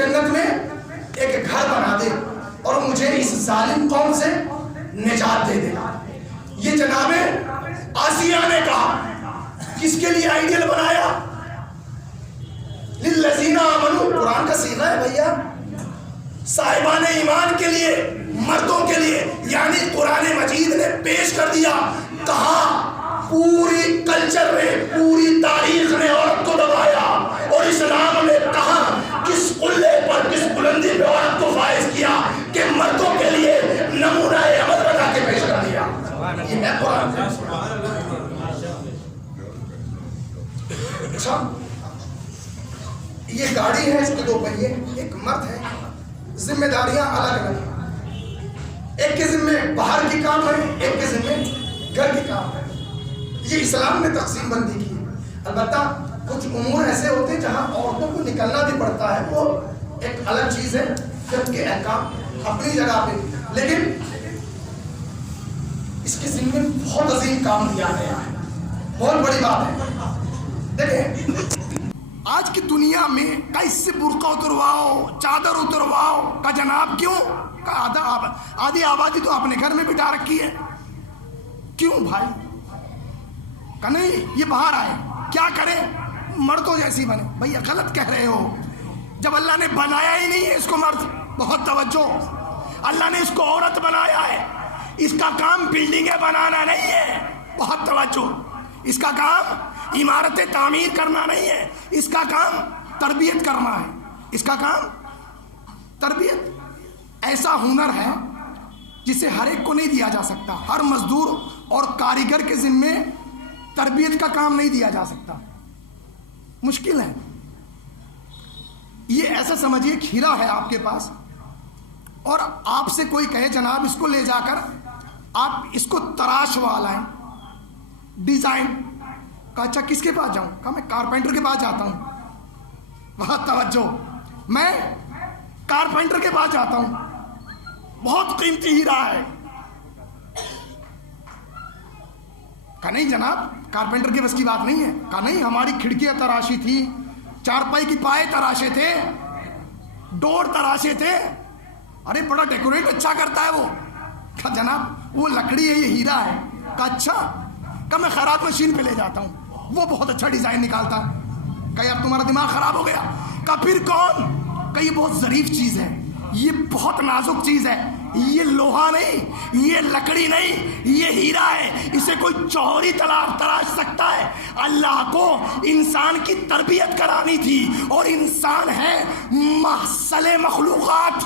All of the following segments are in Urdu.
جنت میں ایک گھر بنا دے اور مجھے اس ظالم قوم سے نجات دے دے. یہ جناب آسیہ نے کہا. کس کے لیے آئیڈیل بنایا؟ للذین آمنوا، قرآن کا صیغہ ہے بھیا، صاحبان ایمان کے لیے، مردوں کے لیے. یعنی قرآن مجید نے پیش کر دیا. کہاں پوری کلچر میں، پوری تاریخ نے عورت کو دبایا، اور اسلام نے کہاں کس قلے پر، کس بلندی پہ عورت کو فائز کیا کہ مردوں کے لیے نمونہ عمل بنا کے پیش کر دیا. یہ ہے قرآن. اچھا، یہ گاڑی ہے، اس کے دو پہیے، ایک مرد ہے، ذمہ داریاں الگ الگ ہیں. ایک کے ذمہ باہر کی کام ہے، ایک کے ذمہ گھر کی کام ہے. یہ اسلام نے تقسیم بندی کی. البتہ کچھ امور ایسے ہوتے ہیں جہاں عورتوں کو نکلنا بھی پڑتا ہے، وہ ایک الگ چیز ہے، جبکہ احکام اپنی جگہ پہ. لیکن اس کے ذمہ بہت عظیم کام دیا گیا ہے، بہت بڑی بات ہے. دیکھیں آج کی دنیا میں کس سے برقع اترواؤ، چادر اترواؤ کا جناب کیوں؟ آدھی آبادی تو اپنے گھر میں بٹھا رکھی ہے. کیوں بھائی؟ کہ نہیں یہ باہر آئے، کیا کرے؟ مردوں جیسی بنے. بھائی غلط کہہ رہے ہو. جب اللہ نے بنایا ہی نہیں ہے اس کو مرد. بہت توجہ، اللہ نے اس کو عورت بنایا ہے. اس کا کام بلڈنگیں بنانا نہیں ہے. بہت توجہ. اس کا کام عمارتیں تعمیر کرنا نہیں ہے. اس کا کام تربیت کرنا ہے. اس کا کام تربیت. ایسا ہنر ہے جسے ہر ایک کو نہیں دیا جا سکتا. ہر مزدور اور کاریگر کے ذمے تربیت کا کام نہیں دیا جا سکتا. مشکل ہے. یہ ایسا سمجھیے کھیرا ہے آپ کے پاس، اور آپ سے کوئی کہے جناب اس کو لے جا کر آپ اس کو تراشوا لائیں، ڈیزائن. کہا اچھا کس کے پاس جاؤں؟ کہا میں کارپینٹر کے پاس جاتا ہوں. بہت توجہ، میں کارپینٹر کے پاس جاتا ہوں، بہت قیمتی ہیرا ہے. کہا نہیں جناب کارپینٹر کے بس کی بات نہیں ہے. کہا نہیں، ہماری کھڑکیاں تراشی تھی، چارپائی کی پائے تراشے تھے، ڈور تراشے تھے. ارے بڑا ڈیکوریٹ اچھا کرتا ہے وہ. کہا جناب وہ لکڑی ہے، یہ ہیرا ہے. کہا اچھا. کہا میں خیرات مشین پہ لے جاتا ہوں، وہ بہت اچھا ڈیزائن نکالتا. کہا یار تمہارا دماغ خراب ہو گیا. کہا پھر کون؟ کہ یہ بہت ظریف چیز ہے، یہ بہت نازک چیز ہے، یہ لوہا نہیں، یہ لکڑی نہیں، یہ ہیرا ہے. اسے کوئی چوری تراش سکتا ہے؟ اللہ کو انسان کی تربیت کرانی تھی، اور انسان ہے محصل مخلوقات.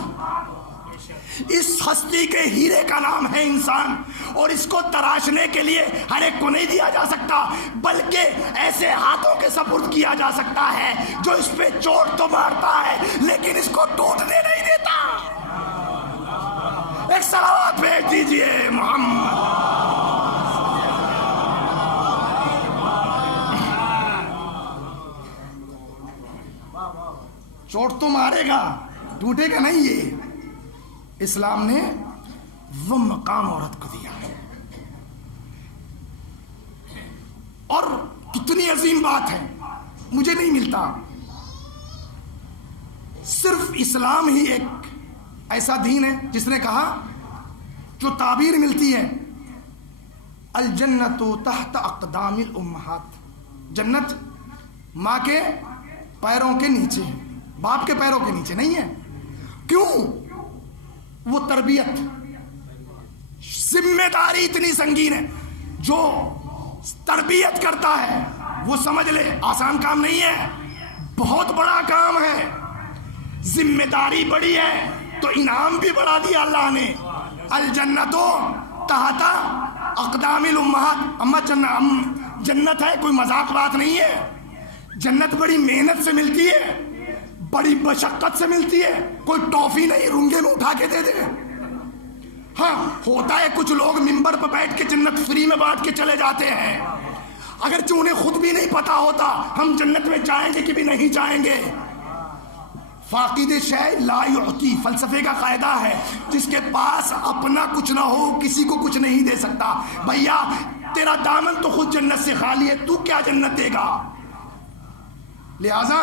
اس ہستی کے ہیرے کا نام ہے انسان، اور اس کو تراشنے کے لیے ہر ایک کو نہیں دیا جا سکتا، بلکہ ایسے ہاتھوں کے سپرد کیا جا سکتا ہے جو اس پہ چوٹ تو مارتا ہے لیکن اس کو ٹوٹنے نہیں دیتا. ایک صلوات بھیج دیجئے محمد. چوٹ تو مارے گا، ٹوٹے گا نہیں. یہ اسلام نے وہ مقام عورت کو دیا ہے، اور کتنی عظیم بات ہے، مجھے نہیں ملتا. صرف اسلام ہی ایک ایسا دین ہے جس نے کہا، جو تعبیر ملتی ہے الجنت تحت اقدام الامہات، جنت ماں کے پیروں کے نیچے ہے، باپ کے پیروں کے نیچے نہیں ہے. کیوں؟ وہ تربیت، ذمہ داری اتنی سنگین ہے. جو تربیت کرتا ہے وہ سمجھ لے آسان کام نہیں ہے، بہت بڑا کام ہے. ذمہ داری بڑی ہے تو انعام بھی بڑھا دیا اللہ نے. الجنت تحت اقدام الامہات. اما جنت ہے کوئی مذاق بات نہیں ہے. جنت بڑی محنت سے ملتی ہے، بڑی مشقت سے ملتی ہے. کوئی ٹافی نہیں رونگے میں اٹھا کے دے دے. ہاں ہوتا ہے کچھ لوگ ممبر پہ بیٹھ کے جنت فری میں بانٹ کے چلے جاتے ہیں، اگرچہ انہیں خود بھی نہیں پتا ہوتا ہم جنت میں جائیں گے کہ بھی نہیں جائیں گے. فاقد شیء لا یعطی، فلسفے کا قاعدہ ہے، جس کے پاس اپنا کچھ نہ ہو کسی کو کچھ نہیں دے سکتا. بھیا تیرا دامن تو خود جنت سے خالی ہے، تو کیا جنت دے گا؟ لہذا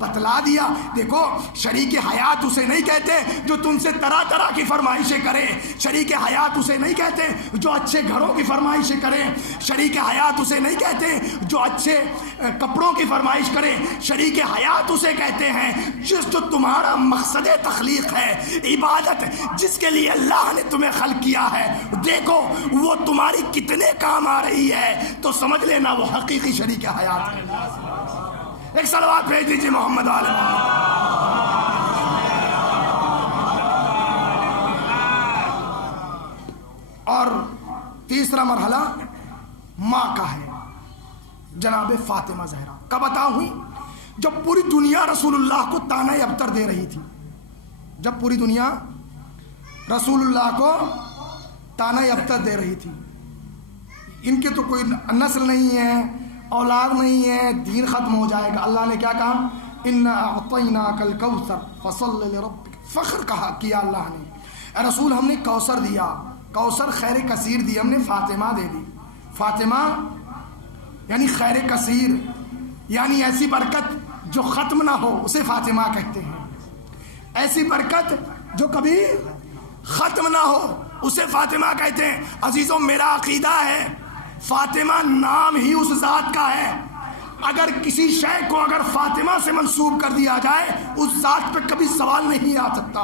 بتلا دیا. دیکھو شریک حیات اسے نہیں کہتے جو تم سے طرح طرح کی فرمائشیں کرے. شریک حیات اسے نہیں کہتے جو اچھے گھروں کی فرمائشیں کرے. شریک حیات اسے نہیں کہتے جو اچھے کپڑوں کی فرمائش کرے. شریک حیات اسے کہتے ہیں جو تمہارا مقصد تخلیق ہے, عبادت جس کے لیے اللہ نے تمہیں خلق کیا ہے, دیکھو وہ تمہاری کتنے کام آ رہی ہے تو سمجھ لینا وہ حقیقی شریک حیات ہے. ایک صلوات بھیج دیجیے محمد آل محمد. اور تیسرا مرحلہ ماں کا ہے, جناب فاطمہ زہرا. کب عطا ہوئی؟ جب پوری دنیا رسول اللہ کو طعنہ ابتر دے رہی تھی. جب پوری دنیا رسول اللہ کو طعنہ ابتر دے رہی تھی, ان کے تو کوئی نسل نہیں ہے, اولاد نہیں ہے, دین ختم ہو جائے گا. اللہ نے کیا کہا؟ انا اعطیناک الکوثر فصل لربک. فخر کہا کیا اللہ نے, اے رسول ہم نے کوثر دیا, کوثر خیر کثیر دی, ہم نے فاطمہ دے دی. فاطمہ یعنی خیر کثیر, یعنی ایسی برکت جو ختم نہ ہو اسے فاطمہ کہتے ہیں. ایسی برکت جو کبھی ختم نہ ہو اسے فاطمہ کہتے ہیں. عزیزوں میرا عقیدہ ہے فاطمہ نام ہی اس ذات کا ہے. اگر کسی شے کو اگر فاطمہ سے منسوب کر دیا جائے اس ذات پہ کبھی سوال نہیں آ سکتا.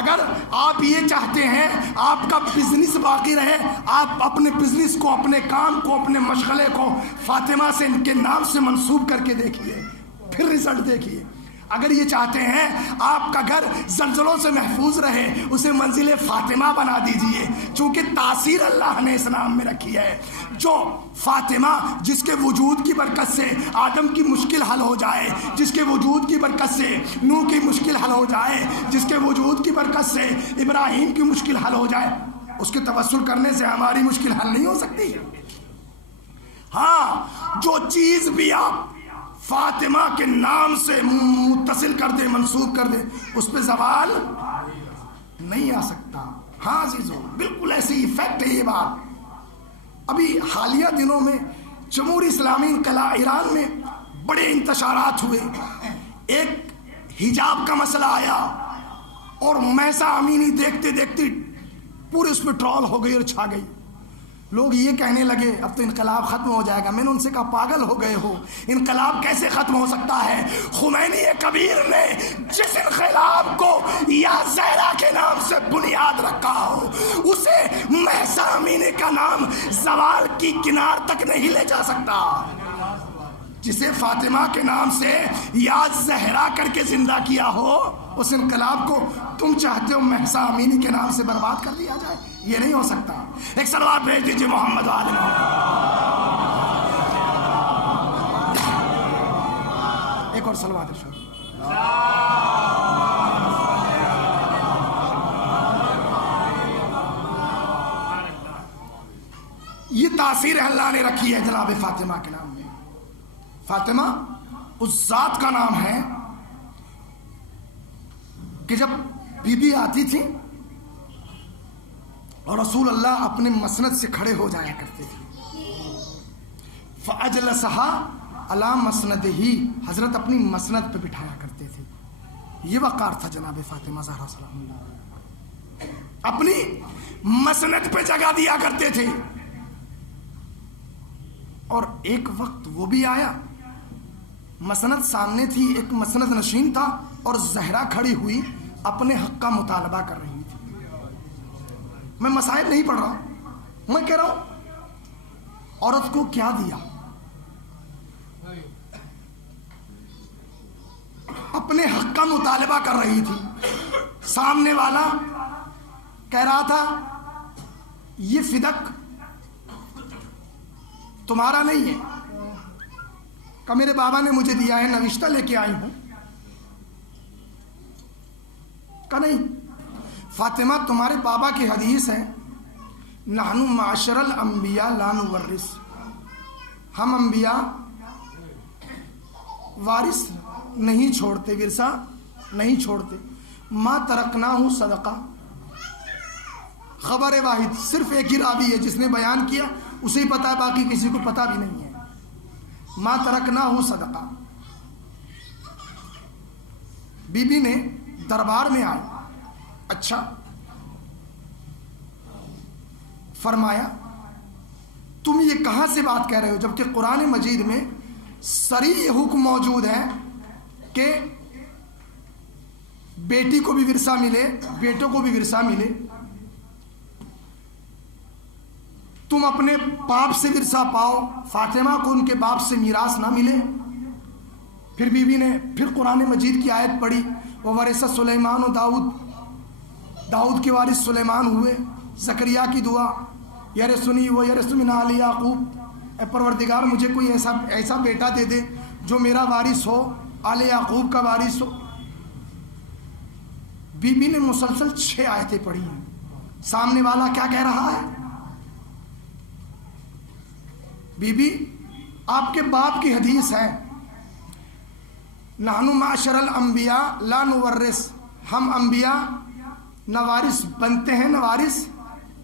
اگر آپ یہ چاہتے ہیں آپ کا بزنس باقی رہے, آپ اپنے بزنس کو, اپنے کام کو, اپنے مشغلے کو فاطمہ سے ان کے نام سے منسوب کر کے دیکھیے, پھر رزلٹ دیکھیے. اگر یہ چاہتے ہیں آپ کا گھر زلزلوں سے محفوظ رہے اسے منزل فاطمہ بنا دیجئے, چونکہ تاثیر اللہ نے اس نام میں رکھی ہے. جو فاطمہ جس کے وجود کی برکت سے آدم کی مشکل حل ہو جائے, جس کے وجود کی برکت سے نوح کی مشکل حل ہو جائے, جس کے وجود کی برکت سے ابراہیم کی مشکل حل ہو جائے, اس کے توسل کرنے سے ہماری مشکل حل نہیں ہو سکتی. ہاں جو چیز بھی آپ فاطمہ کے نام سے متصل کر دے, منسوب کر دے, اس پہ زوال نہیں آ سکتا. ہاں عزیزو بالکل ایسی ایفیکٹ ہے یہ بات. ابھی حالیہ دنوں میں جمہوری اسلامی انقلاب ایران میں بڑے انتشارات ہوئے. ایک حجاب کا مسئلہ آیا اور مہسا امینی دیکھتے دیکھتے پورے اس پہ ٹرول ہو گئی اور چھا گئی. لوگ یہ کہنے لگے اب تو انقلاب ختم ہو جائے گا. میں نے ان سے کہا پاگل ہو گئے ہو, انقلاب کیسے ختم ہو سکتا ہے؟ خمینی کبیر نے جس انقلاب کو یا زہرا کے نام سے بنیاد رکھا ہو اسے مہسا امینی کا نام زوال کی کنار تک نہیں لے جا سکتا. جسے فاطمہ کے نام سے یا زہرا کر کے زندہ کیا ہو اس انقلاب کو تم چاہتے ہو مہسا امینی کے نام سے برباد کر دیا جائے؟ یہ نہیں ہو سکتا. ایک صلوات بھیج دیجیے محمد آل محمد. ایک اور صلوات ارشاد. یہ تاثیر اللہ نے رکھی ہے جناب فاطمہ کے نام میں. فاطمہ اس ذات کا نام ہے کہ جب بی بی آتی تھی اور رسول اللہ اپنے مسند سے کھڑے ہو جایا کرتے تھے, فَأَجْلَسَهَا عَلَى مَسْنَدِهِ, حضرت اپنی مسند پہ بٹھایا کرتے تھے. یہ وقار تھا جناب فاطمہ زہرا سلام اللہ, اپنی مسند پہ جگہ دیا کرتے تھے. اور ایک وقت وہ بھی آیا, مسند سامنے تھی, ایک مسند نشین تھا اور زہرا کھڑی ہوئی اپنے حق کا مطالبہ کر رہی تھی. میں مسائل نہیں پڑھ رہا, میں کہہ رہا ہوں عورت کو کیا دیا, اپنے حق کا مطالبہ کر رہی تھی. سامنے والا کہہ رہا تھا یہ فدق تمہارا نہیں ہے, کہ میرے بابا نے مجھے دیا ہے, نوشتہ لے کے آئی ہوں. کہ نہیں فاطمہ تمہارے بابا کی حدیث ہے, نحن معاشر الانبیاء لا نورث, ہم انبیاء وارث نہیں چھوڑتے, ورثہ نہیں چھوڑتے. ما ترکناہ صدقہ, خبر واحد, صرف ایک ہی راوی ہے جس نے بیان کیا, اسے ہی پتا ہے, باقی کسی کو پتا بھی نہیں ہے. ما ترکناہ صدقہ. بی بی نے دربار میں آئی. اچھا فرمایا تم یہ کہاں سے بات کہہ رہے ہو جبکہ قرآن مجید میں صریح یہ حکم موجود ہے کہ بیٹی کو بھی ورثہ ملے, بیٹوں کو بھی ورثہ ملے. تم اپنے باپ سے ورثہ پاؤ, فاطمہ کو ان کے باپ سے میراث نہ ملے. پھر بی بی نے پھر قرآن مجید کی آیت پڑھی, وورث سلیمان و داؤد کے وارث سلیمان ہوئے. زکریا کی دعا, یرثنی و یرث من آل یعقوب, اے پروردگار مجھے کوئی ایسا بیٹا دے دے جو میرا وارث ہو, آل یعقوب کا وارث ہو. بی بی نے مسلسل 6 آیتیں پڑھی ہیں. سامنے والا کیا کہہ رہا ہے؟ بی بی آپ کے باپ کی حدیث ہے, نحن معاشر الانبیاء لا نورث, ہم انبیاء نہ وارث بنتے ہیں نہ وارث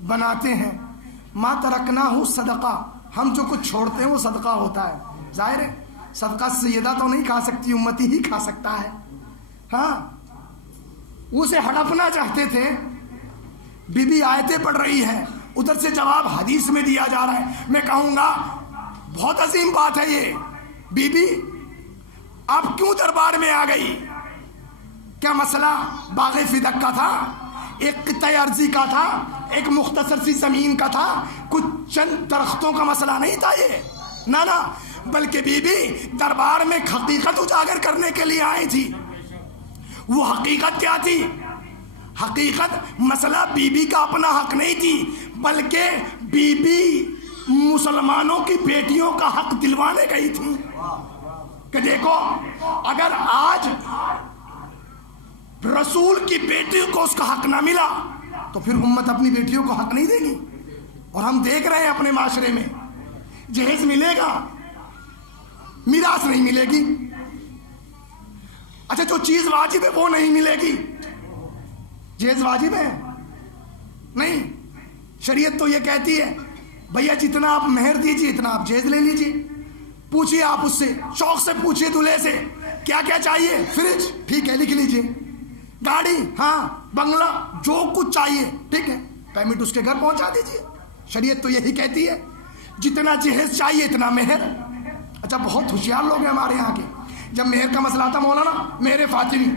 بناتے ہیں. ما ترکناہ صدقہ, ہم جو کچھ چھوڑتے ہیں وہ صدقہ ہوتا ہے. ظاہر ہے صدقہ سیدہ تو نہیں کھا سکتی, امتی ہی کھا سکتا ہے. ہاں اسے ہڑپنا چاہتے تھے. بی بی آیتیں پڑھ رہی ہے, ادھر سے جواب حدیث میں دیا جا رہا ہے. میں کہوں گا بہت عظیم بات ہے یہ. بی بی آپ کیوں دربار میں آ گئی؟ کیا مسئلہ باغ فدق کا تھا, ایک قطع ارضی کا تھا, ایک مختصر سی زمین کا تھا, کچھ چند درختوں کا مسئلہ نہیں تھا یہ, نہ بلکہ بی بی دربار میں حقیقت اجاگر کرنے کے لیے آئی تھی. وہ حقیقت کیا تھی؟ حقیقت مسئلہ بی بی کا اپنا حق نہیں تھی, بلکہ بی بی مسلمانوں کی بیٹیوں کا حق دلوانے گئی تھی کہ دیکھو اگر آج رسول کی بیٹی کو اس کا حق نہ ملا تو پھر امت اپنی بیٹیوں کو حق نہیں دے گی. اور ہم دیکھ رہے ہیں اپنے معاشرے میں جہیز ملے گا, میراث نہیں ملے گی. اچھا جو چیز واجب ہے وہ نہیں ملے گی. جہیز واجب ہے نہیں, شریعت تو یہ کہتی ہے بھیا جتنا آپ مہر دیجیے اتنا آپ جہیز لے لیجیے. پوچھیے آپ اس سے, شوق سے پوچھیے دلہے سے کیا کیا چاہیے, فریج ٹھیک ہے لکھ لیجیے, گاڑی ہاں, بنگلہ, جو کچھ چاہیے ٹھیک ہے, پیمنٹ اس کے گھر پہنچا دیجیے. شریعت تو یہی کہتی ہے جتنا جہیز چاہیے اتنا مہر. اچھا بہت ہوشیار لوگ ہیں ہمارے یہاں کے, جب مہر کا مسئلہ تھا مولانا مہر فاطمی,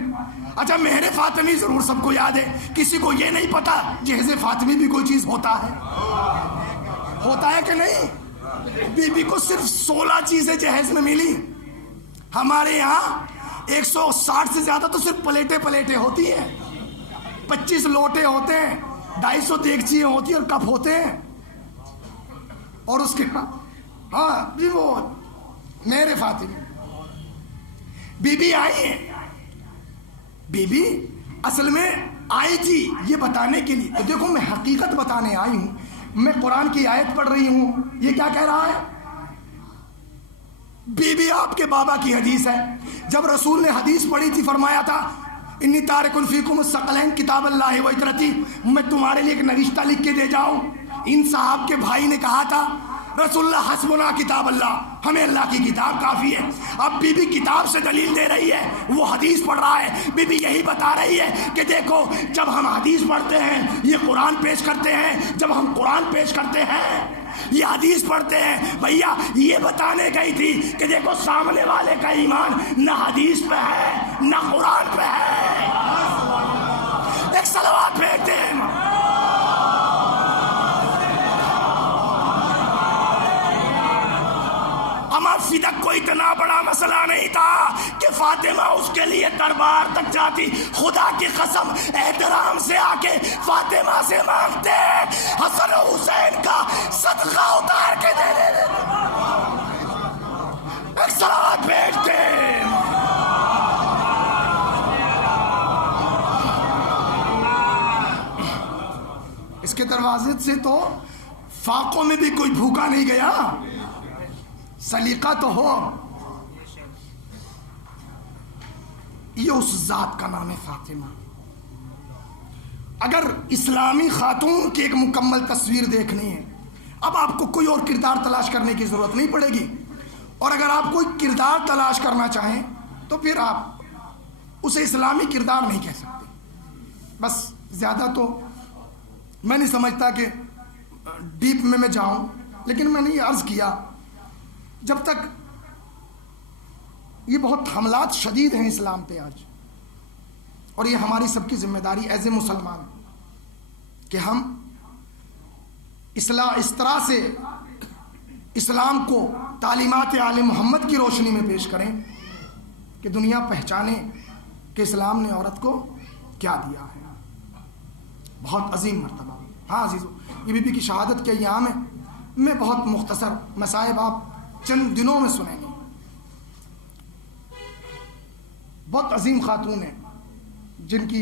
اچھا مہر فاطمی ضرور سب کو یاد ہے, کسی کو یہ نہیں پتا جہیز فاطمی بھی کوئی چیز ہوتا ہے کہ نہیں. بی بی کو صرف 16 چیزیں جہیز میں ملی. ہمارے یہاں 160 سے زیادہ تو صرف پلیٹیں ہوتی ہیں, 25 لوٹے ہوتے ہیں, 250 دیگچیاں ہوتی ہیں اور کپ ہوتے ہیں. اور اس کے ہاں بھی وہ میرے فاطمی بی بی آئی ہے. بی بی اصل میں آئی تھی یہ بتانے کے لیے, تو دیکھو میں حقیقت بتانے آئی ہوں. میں قرآن کی آیت پڑھ رہی ہوں, یہ کیا کہہ رہا ہے؟ بی بی آپ کے بابا کی حدیث ہے. جب رسول نے حدیث پڑھی تھی فرمایا تھا انی تارک فیکم الثقلین کتاب اللہ و اطرتی, میں تمہارے لیے ایک نوشتہ لکھ کے دے جاؤں. ان صاحب کے بھائی نے کہا تھا رسول اللہ حسبنا کتاب اللہ, ہمیں اللہ کی کتاب کافی ہے. اب بی بی کتاب سے دلیل دے رہی ہے, وہ حدیث پڑھ رہا ہے. بی بی یہی بتا رہی ہے کہ دیکھو جب ہم حدیث پڑھتے ہیں یہ قرآن پیش کرتے ہیں, جب ہم قرآن پیش کرتے ہیں یہ حدیث پڑھتے ہیں. بھیا یہ بتانے گئی تھی کہ دیکھو سامنے والے کا ایمان نہ حدیث پہ ہے نہ قرآن پہ ہے. ایک صلوات پھینک دیں. فدق کو اتنا بڑا مسئلہ نہیں تھا کہ فاطمہ اس کے لیے دربار تک جاتی. خدا کی قسم احترام سے آ کے فاطمہ سے مانگتے حسن و حسین کا صدقہ اتار کے دے دے. ایک صلوات بھیجتے. اس کے دروازے سے تو فاقوں میں بھی کوئی بھوکا نہیں گیا. سلیقہ تو ہو. یہ اس ذات کا نام ہے فاطمہ. اگر اسلامی خاتون کی ایک مکمل تصویر دیکھنی ہے اب آپ کو کوئی اور کردار تلاش کرنے کی ضرورت نہیں پڑے گی. اور اگر آپ کوئی کردار تلاش کرنا چاہیں تو پھر آپ اسے اسلامی کردار نہیں کہہ سکتے. بس زیادہ تو میں نہیں سمجھتا کہ ڈیپ میں جاؤں، لیکن میں نے یہ عرض کیا جب تک یہ بہت حملات شدید ہیں اسلام پہ آج، اور یہ ہماری سب کی ذمہ داری ایز اے مسلمان کہ ہم اس طرح سے اسلام کو تعلیمات آل محمد کی روشنی میں پیش کریں کہ دنیا پہچانے کہ اسلام نے عورت کو کیا دیا ہے. بہت عظیم مرتبہ. ہاں عزیزو، یہ بی بی کی شہادت کے ایام ہے. میں بہت مختصر مصائب آپ چند دنوں میں سنیں گے. بہت عظیم خاتون ہیں جن کی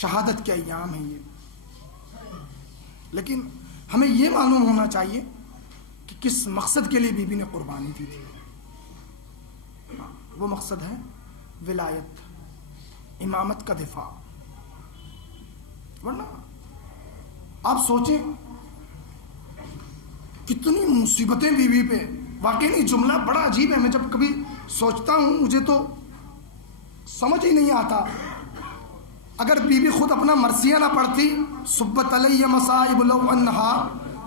شہادت کے ایام ہیں یہ. لیکن ہمیں یہ معلوم ہونا چاہیے کہ کس مقصد کے لیے بی بی نے قربانی دی تھی. وہ مقصد ہے ولایت، امامت کا دفاع. ورنہ آپ سوچیں کتنی مصیبتیں بی بی پہ. واقعی نہیں، جملہ بڑا عجیب ہے. میں جب کبھی سوچتا ہوں مجھے تو سمجھ ہی نہیں آتا. اگر بی بی خود اپنا مرثیہ نہ پڑھتی، صبت علیہ مصائب لو انہا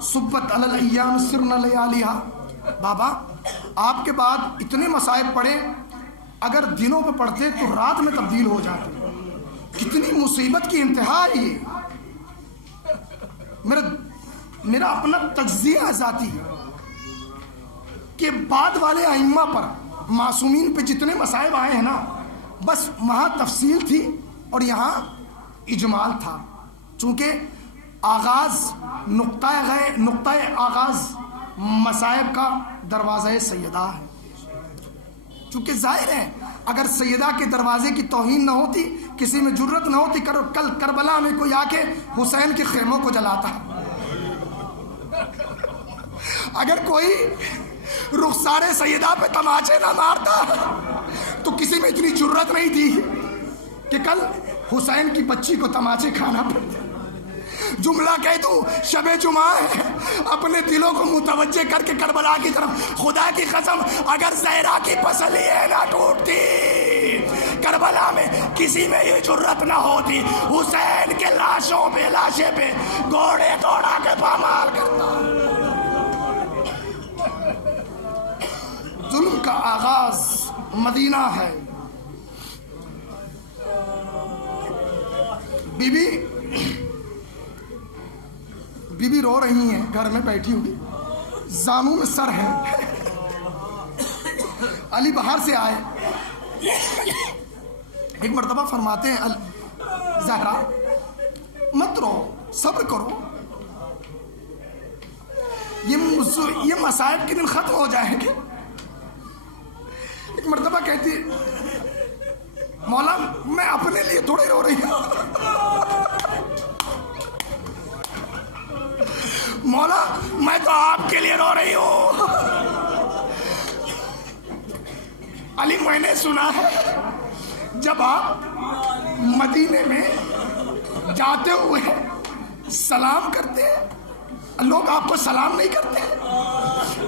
صبت علی الایام سرن لیالیہا. بابا آپ کے بعد اتنے مصائب پڑھے، اگر دنوں پہ پڑھتے تو رات میں تبدیل ہو جاتے. کتنی مصیبت کی انتہا ہے یہ. میرا اپنا تجزیہ ذاتی کہ بعد والے ائمہ پر، معصومین پہ جتنے مصائب آئے ہیں نا، بس وہاں تفصیل تھی اور یہاں اجمال تھا. چونکہ آغاز نقطہ آغاز مصائب کا دروازہ سیدہ ہے. چونکہ ظاہر ہے اگر سیدہ کے دروازے کی توہین نہ ہوتی، کسی میں جرت نہ ہوتی، کل کربلا میں کوئی آ کے حسین کے خیموں کو جلاتا. اگر کوئی رخسار سیدہ پہ تماچے نہ مارتا تو کسی میں اتنی جرت نہیں تھی کہ کل حسین کی بچی کو تماچے کھانا پڑتا. جملہ کہہ دوں، شب جمعہ ہے، اپنے دلوں کو متوجہ کر کے کربلا کی طرف. خدا کی قسم اگر زہرا کی پسلیاں نہ ٹوٹتی، کربلا میں کسی میں یہ جرت نہ ہوتی حسین کے لاشیں پہ گھوڑے دوڑا کے پامال کرتا. ظلم کا آغاز مدینہ ہے. بی بی رو رہی ہیں گھر میں بیٹھی ہوئی، زانوں میں سر ہے. علی باہر سے آئے، ایک مرتبہ فرماتے ہیں زہرا مت رو، صبر کرو، یہ مصائب کے دن ختم ہو جائیں گے. ایک مرتبہ کہتی مولا میں اپنے لیے تھوڑے رو رہی ہوں، مولا میں تو آپ کے لیے رو رہی ہوں. علی میں نے سنا ہے جب آپ مدینے میں جاتے ہوئے سلام کرتے ہیں، لوگ آپ کو سلام نہیں کرتے،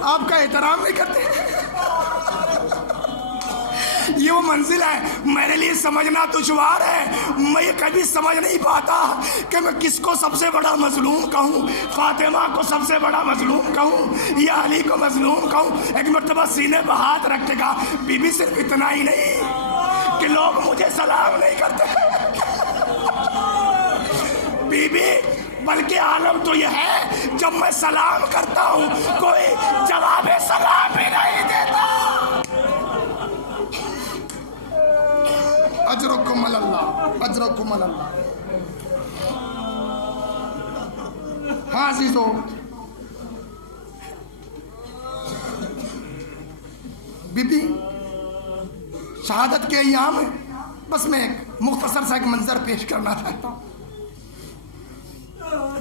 آپ کا احترام نہیں کرتے. یہ وہ منزل ہے میرے لیے سمجھنا دشوار ہے. میں یہ کبھی سمجھ نہیں پاتا کہ میں کس کو سب سے بڑا مظلوم کہوں، فاطمہ کو سب سے بڑا مظلوم کہوں یا علی کو مظلوم کہوں. ایک مرتبہ سینے پہ ہاتھ رکھ کے کہا بی بی صرف اتنا ہی نہیں کہ لوگ مجھے سلام نہیں کرتے بی بی، بلکہ عالم تو یہ ہے جب میں سلام کرتا ہوں کوئی جواب سلام بھی نہیں دیتا. اجرکم اللہ، اجرکم اللہ. ہاں عزیزو، بی بی شہادت کے ایام ہے. بس میں ایک مختصر سا ایک منظر پیش کرنا چاہتا ہوں.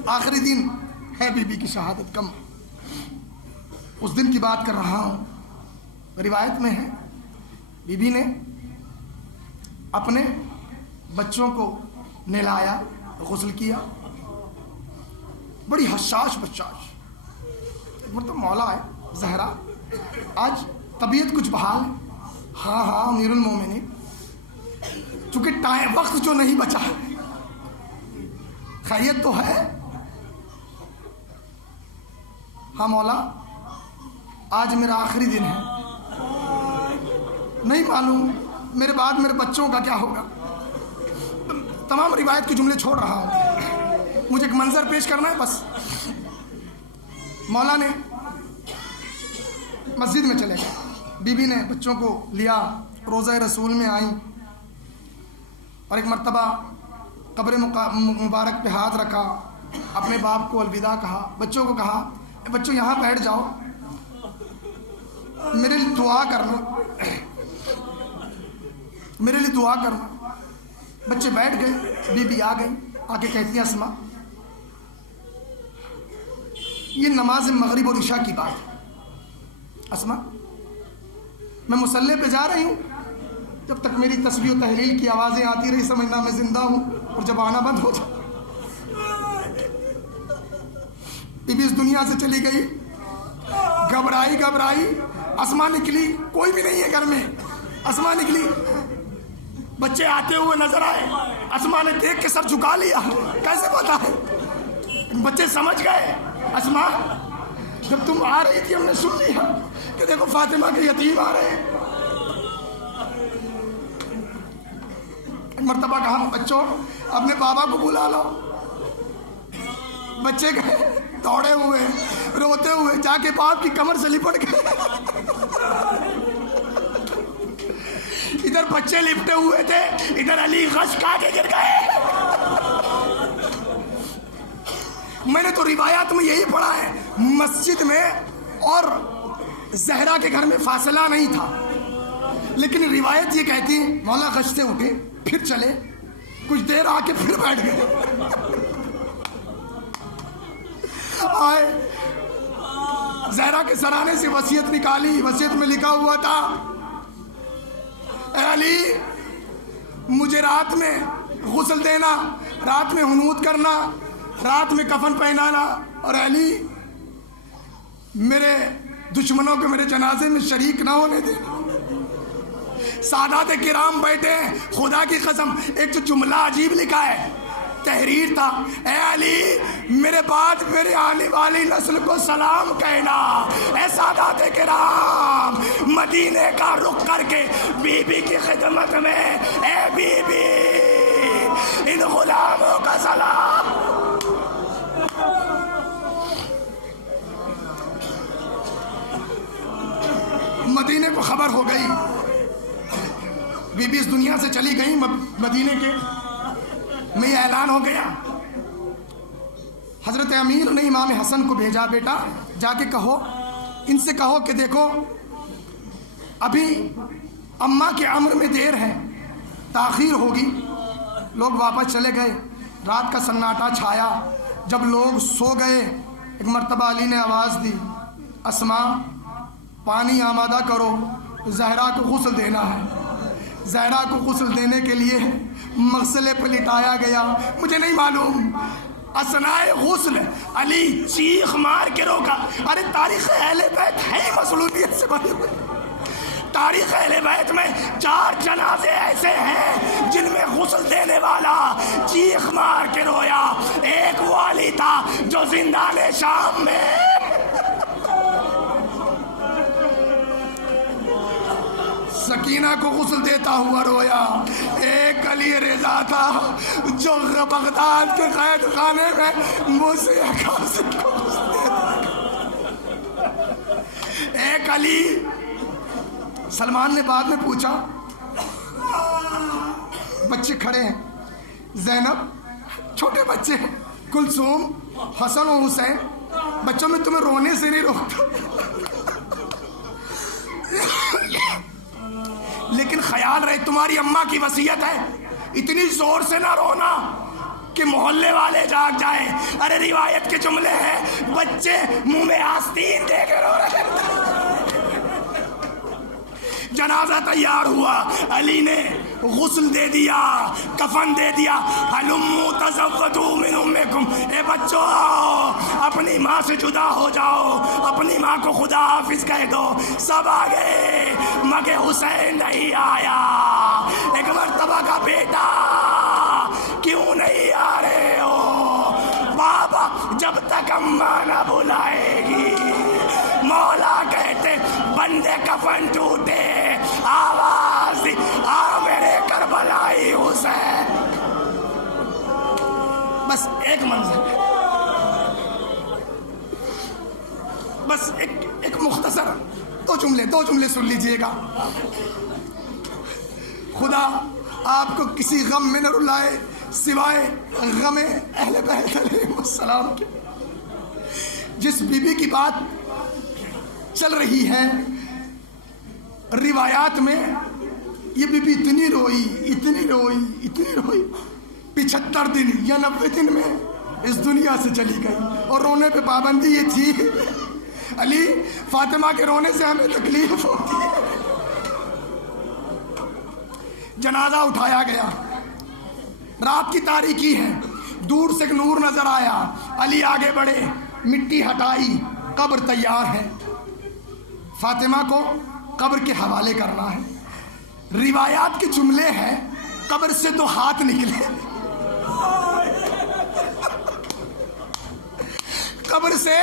آخری دن ہے بی بی کی شہادت کم، اس دن کی بات کر رہا ہوں. روایت میں ہے بی بی نے اپنے بچوں کو نہلایا، غسل کیا، بڑی حساس بچاش. مطلب مولا ہے زہرا آج طبیعت کچھ بحال ہے. ہاں امیر المومنین چونکہ ٹائم وقت جو نہیں بچا. خیریت تو ہے؟ ہاں مولا آج میرا آخری دن ہے، نہیں معلوم میرے بعد میرے بچوں کا کیا ہوگا. تمام روایت کے جملے چھوڑ رہا ہوں، مجھے ایک منظر پیش کرنا ہے بس. مولا نے مسجد میں چلے گئے، بی بی نے بچوں کو لیا، روضہ رسول میں آئیں اور ایک مرتبہ قبر مبارک پہ ہاتھ رکھا، اپنے باپ کو الوداع کہا، بچوں کو کہا بچوں یہاں بیٹھ جاؤ، میرے لیے دعا کرنا، میرے لیے دعا کرنا. بچے بیٹھ گئے، بی بی آ گئی، آ کے کہتی ہیں اسما یہ نماز مغرب اور عشاء کی بات ہے. اسما میں مصلی پہ جا رہی ہوں، جب تک میری تسبیح و تحلیل کی آوازیں آتی رہی سمجھنا میں زندہ ہوں، اور جب آنا بند ہو جائے. بی بی اس دنیا سے چلی گئی، گھبرائی. اسما نکلی، کوئی بھی نہیں ہے گھر میں. اسما نکلی، بچے آتے ہوئے نظر آئے، اسما نے دیکھ کے سر جھکا لیا. کیسے پتا ہے؟ بچے سمجھ گئے. اسما جب تم آ رہی تھی ہم نے سن لیا کہ دیکھو فاطمہ کے یتیم آ رہے ہیں. ایک مرتبہ کہا بچوں اپنے بابا کو بلا لو. بچے گئے دوڑے ہوئے روتے ہوئے، جا کے باپ کی کمر سے لپٹ گئے. ادھر بچے لپٹے ہوئے تھے، ادھر علی غش کھا کے گر گئے. میں نے تو روایات میں یہی پڑھا ہے، مسجد میں اور زہرا کے گھر میں فاصلہ نہیں تھا، لیکن روایت یہ کہتی ہے مولا غش سے اٹھے، پھر چلے، کچھ دیر آ کے پھر بیٹھ گئے. آئے زہرا کے سرانے سے وصیت نکالی، وصیت میں لکھا ہوا تھا اے علی مجھے رات میں غسل دینا، رات میں حنوط کرنا، رات میں کفن پہنانا، اور علی میرے دشمنوں کو میرے جنازے میں شریک نہ ہونے دینا. سادات کرام بیٹھے، خدا کی قسم ایک جو جملہ عجیب لکھا ہے، تحریر تھا، اے علی میرے بعد میرے آنے والی نسل کو سلام کہنا. اے سادات کرام مدینے کا رخ کر کے بی بی کی خدمت میں، اے بی بی ان غلاموں کا سلام. مدینے کو خبر ہو گئی، بی بی اس دنیا سے چلی گئی. مدینے کے میں یہ اعلان ہو گیا. حضرت امیر نے امام حسن کو بھیجا، بیٹا جا کے کہو، ان سے کہو کہ دیکھو ابھی اماں کے امر میں دیر ہے، تاخیر ہوگی. لوگ واپس چلے گئے، رات کا سناٹا چھایا. جب لوگ سو گئے، ایک مرتبہ علی نے آواز دی اسما پانی آمادہ کرو، زہرا کو غسل دینا ہے. زہرا کو غسل دینے کے لیے مغسلے پہ لٹایا گیا. مجھے نہیں معلوم اثنائے غسل علی چیخ مار کے روکا. ارے تاریخ اہل بیت ہے مصلوبیت سے بھری ہوئی. تاریخ اہل بیت میں 4 جنازے ایسے ہیں جن میں غسل دینے والا چیخ مار کے رویا. ایک وہ علی تھا جو زندان شام میں سکینہ کو غسل دیتا ہوا رویا. ایک علی رضا تھا جو بغداد کے قید خانے میں موسی قاسم کو غسل دیتا. ایک علی سلمان نے بعد میں پوچھا، بچے کھڑے ہیں، زینب چھوٹے بچے ہیں، کلثوم، حسن و حسین، بچوں میں تمہیں رونے سے نہیں روکتا، لیکن خیال رہے تمہاری اماں کی وصیت ہے، اتنی زور سے نہ رونا کہ محلے والے جاگ جائیں. ارے روایت کے جملے ہیں، بچے منہ میں آستین دے کے رو رہے ہیں. جنازہ تیار ہوا، علی نے غسل دے دیا، کفن دے دیا. ہلموا تزودوا من امکم، اے بچوں آؤ اپنی ماں سے جدا ہو جاؤ، اپنی ماں کو خدا حافظ کہہ دو. سب آ گئے مگر حسین نہیں آیا. ایک مرتبہ بیٹا کیوں نہیں آ رہے ہو؟ بابا جب تک اماں نہ بلائے گی. مولا کہتے بندے کفن ٹوٹے آواز دی آ میرے کربلائی حسین. بس ایک منظر ہے، بس ایک مختصر دو جملے سن لیجئے گا. خدا آپ کو کسی غم میں نہ رلائے سوائے غم اہل بیت علیہ السلام کے. جس بی بی کی بات چل رہی ہے روایات میں، یہ بی بی اتنی روئی 75 دن یا 90 دن میں اس دنیا سے چلی گئی. اور رونے پہ پابندی یہ تھی، علی فاطمہ کے رونے سے ہمیں تکلیف ہوتی ہے. جنازہ اٹھایا گیا، رات کی تاریکی ہے، دور سے ایک نور نظر آیا. علی آگے بڑھے، مٹی ہٹائی، قبر تیار ہے، فاطمہ کو قبر کے حوالے کرنا ہے. روایات کے جملے ہیں قبر سے 2 ہاتھ نکلے، قبر سے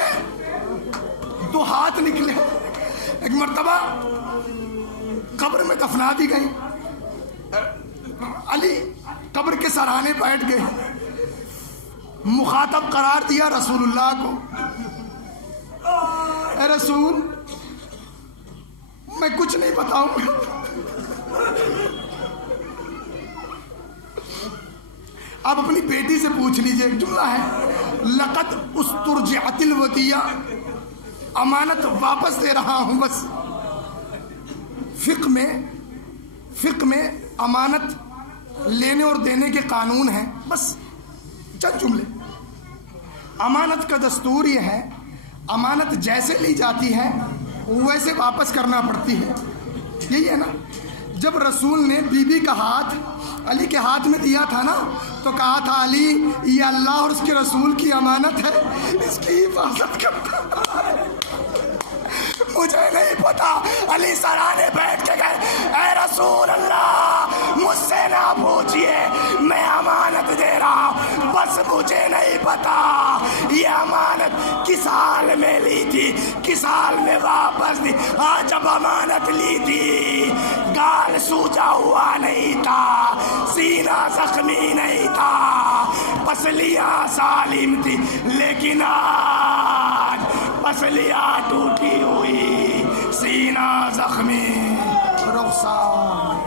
2 ہاتھ نکلے. ایک مرتبہ قبر میں دفنا دی گئی. علی قبر کے سرانے بیٹھ گئے، مخاطب قرار دیا رسول اللہ کو. اے رسول میں کچھ نہیں بتاؤں گا، آپ اپنی بیٹی سے پوچھ لیجئے. ایک جملہ ہے، لقد استرجعت الودیعہ، امانت واپس دے رہا ہوں. بس فقہ میں امانت لینے اور دینے کے قانون ہیں. بس چند جملے. امانت کا دستور یہ ہے، امانت جیسے لی جاتی ہے ویسے واپس کرنا پڑتی ہے. یہی ہے نا. جب رسول نے بی بی کا ہاتھ علی کے ہاتھ میں دیا تھا نا، تو کہا تھا علی یہ اللہ اور اس کے رسول کی امانت ہے، اس کی حفاظت کرتا ہے. مجھے نہیں پتا. علی سرانے بیٹھ کے گئے، اے رسول اللہ مجھ سے نہ پوچھئے، میں امانت دے رہا ہوں. بس مجھے نہیں پتا یہ امانت کس حال میں لی تھی، کس حال میں واپس دی. ہاں جب امانت لی تھی گال سوجا ہوا نہیں تھا، سینہ زخمی نہیں تھا، پسلیاں سالم تھی. لیکن آج پسلیاں ٹوٹی ہوئی، سینہ زخمی، رخسار